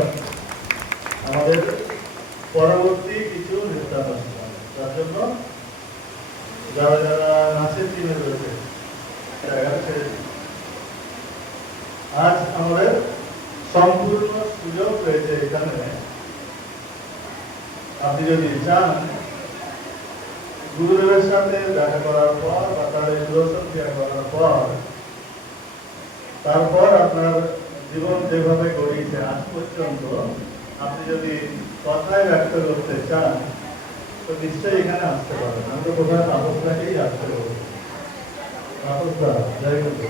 ধন্যবাদ আমাদের পরবর্তী কিছু নৃত্যানুষ্ঠান তার জন্য যারা যারা নাচের টিমে রয়েছে আজ আমাদের সম্পূর্ণ সুযোগ রয়েছে এখানে। আপনি যদি চান, গুরুদেবের সাথে দেখা করার পর বা তার এই করার পর, তারপর আপনার জীবন যেভাবে গড়িয়েছে আজ পর্যন্ত, আপনি যদি কথায় ব্যক্ত করতে চান, তো নিশ্চয়ই এখানে আসতে পারেন। আমি তো কোথায় তাপসটাকেই আসতে পারব যাই গুরু